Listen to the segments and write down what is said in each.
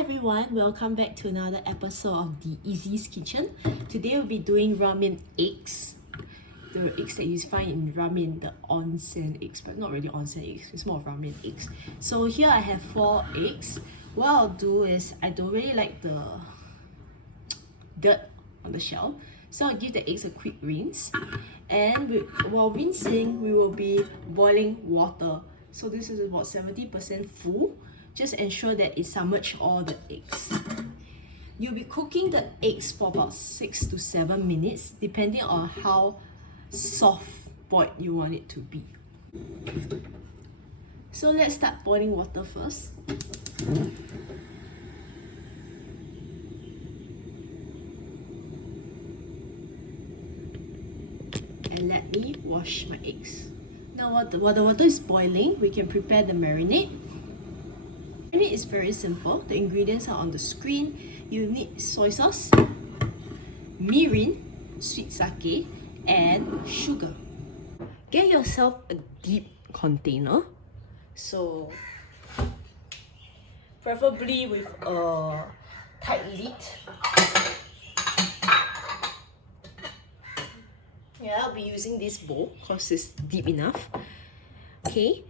everyone, welcome back to another episode of the Easy's Kitchen. Today we'll be doing ramen eggs. The eggs that you find in ramen, the onsen eggs, but not really onsen eggs, it's more of ramen eggs. So here I have 4 eggs. What I'll do is, I don't really like the dirt on the shell, so I'll give the eggs a quick rinse. And while rinsing, we will be boiling water. So this is about 70% full. Just ensure that it submerges all the eggs. You'll be cooking the eggs for about 6 to 7 minutes, depending on how soft boiled you want it to be. So let's start boiling water first. And let me wash my eggs. Now while the water is boiling, we can prepare the marinade. Marinade is very simple. The ingredients are on the screen. You need soy sauce, mirin, sweet sake, and sugar. Get yourself a deep container. So preferably with a tight lid. Yeah, I'll be using this bowl because it's deep enough. Okay,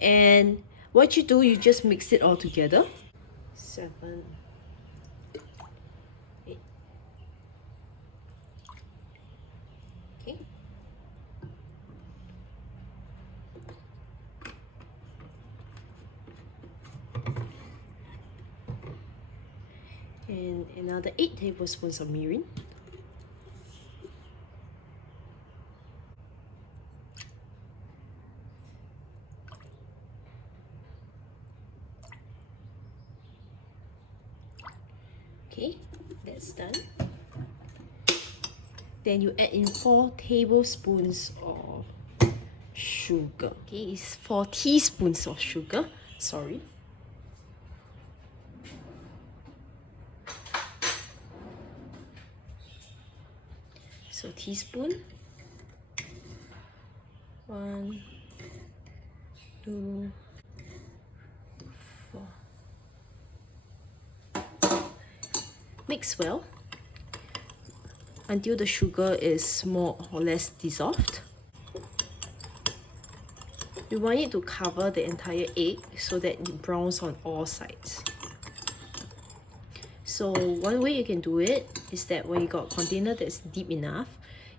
and what you do, you just mix it all together. 7, 8. Okay. And another 8 tablespoons of mirin. Okay, that's done. Then you add in 4 tablespoons of sugar. Okay, it's 4 teaspoons of sugar. Sorry. So teaspoon. 1, 2, 4. Mix well until the sugar is more or less dissolved. You want it to cover the entire egg so that it browns on all sides. So one way you can do it is that when you got a container that's deep enough,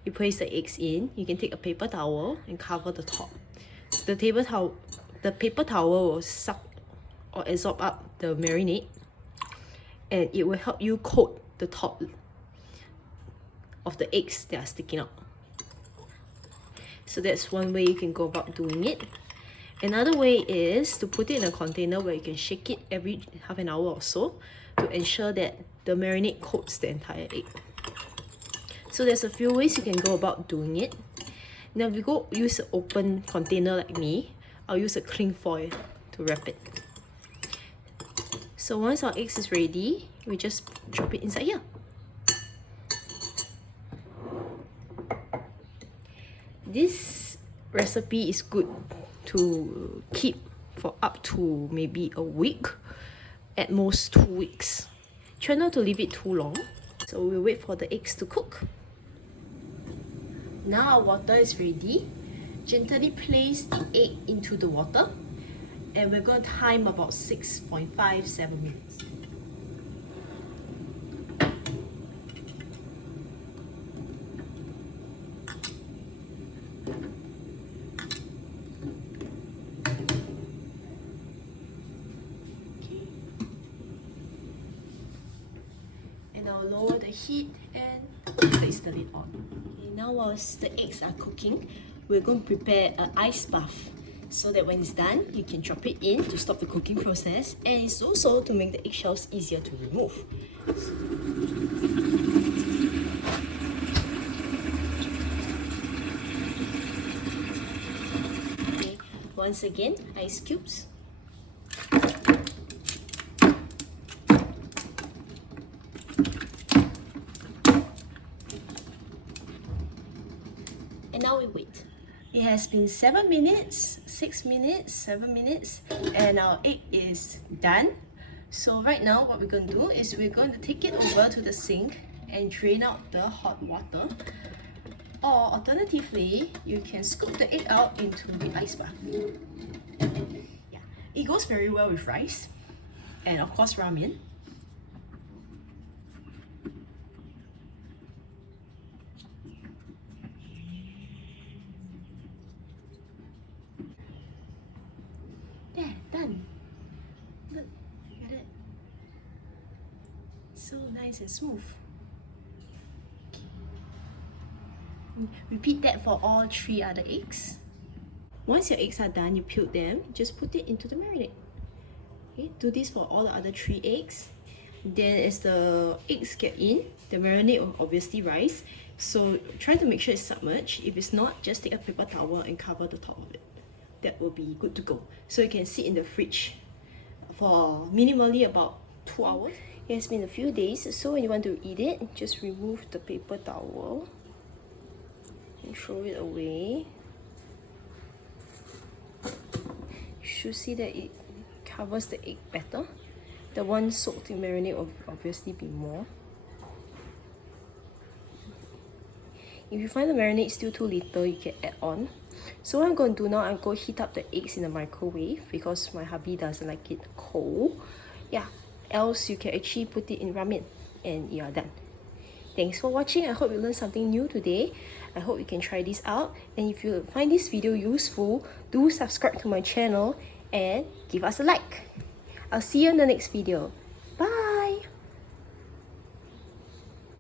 you place the eggs in. You can take a paper towel and cover the top. So the paper towel will suck or absorb up the marinade, and it will help you coat the top of the eggs that are sticking out. So that's one way you can go about doing it. Another way is to put it in a container where you can shake it every half an hour or so to ensure that the marinade coats the entire egg. So there's a few ways you can go about doing it. Now if you go use an open container like me, I'll use a cling foil to wrap it. So once our eggs is ready, we just drop it inside here. This recipe is good to keep for up to maybe a week, at most 2 weeks. Try not to leave it too long. So we'll wait for the eggs to cook. Now our water is ready. Gently place the egg into the water. And we're going to time about 6.57 minutes. Okay. And I'll lower the heat and place the lid on. Okay, now whilst the eggs are cooking, we're going to prepare an ice bath, so that when it's done, you can drop it in to stop the cooking process, and it's also to make the eggshells easier to remove. Okay, once again, ice cubes. And now we wait. It has been 7 minutes, 6 minutes, 7 minutes, and our egg is done. So right now what we're going to do is we're going to take it over to the sink and drain out the hot water. Or alternatively, you can scoop the egg out into the ice bath. Yeah, it goes very well with rice and of course ramen. There, done. Look at it. So nice and smooth. Repeat that for all 3 other eggs. Once your eggs are done, you peel them, just put it into the marinade. Okay, do this for all the other 3 eggs. Then as the eggs get in, the marinade will obviously rise. So try to make sure it's submerged. If it's not, just take a paper towel and cover the top of it. That will be good to go. So you can sit in the fridge for minimally about 2 hours. It has been a few days, so when you want to eat it, just remove the paper towel and throw it away. You should see that it covers the egg better. The one soaked in marinade will obviously be more. If you find the marinade still too little, you can add on. So what I'm going to do now, I'm going to heat up the eggs in the microwave because my hubby doesn't like it cold. Yeah, else you can actually put it in ramen and you are done. Thanks for watching. I hope you learned something new today. I hope you can try this out. And if you find this video useful, do subscribe to my channel and give us a like. I'll see you in the next video.